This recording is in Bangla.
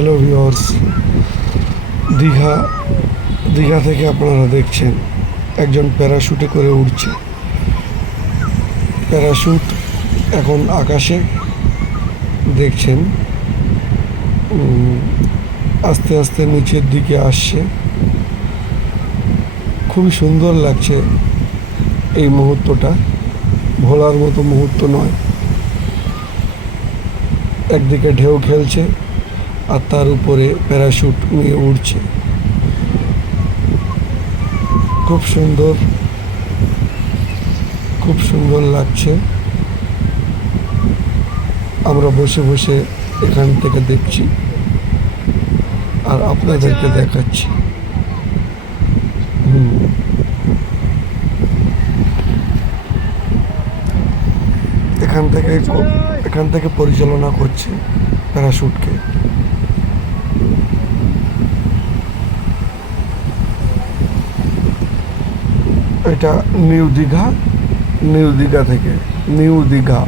হ্যালো ভিউয়ার্স, দীঘা দীঘা থেকে আপনারা দেখছেন একজন প্যারাশুটে করে উঠছে। প্যারাশুট এখন আকাশে দেখছেন, আস্তে আস্তে নিচের দিকে আসছে। খুবই সুন্দর লাগছে এই মুহূর্তটা, ভোলার মতো মুহূর্ত নয়। একদিকে ঢেউ খেলছে আর তার উপরে প্যারাশুট নিয়ে উড়ছে। খুব সুন্দর, খুব সুন্দর লাগছে। আমরা বসে বসে এখান থেকে দেখছি আর আপনাদেরকে দেখাচ্ছি। এখান থেকে পরিচালনা করছে প্যারাশুটকে। এটা নিউ দীঘা থেকে নিউ দীঘা।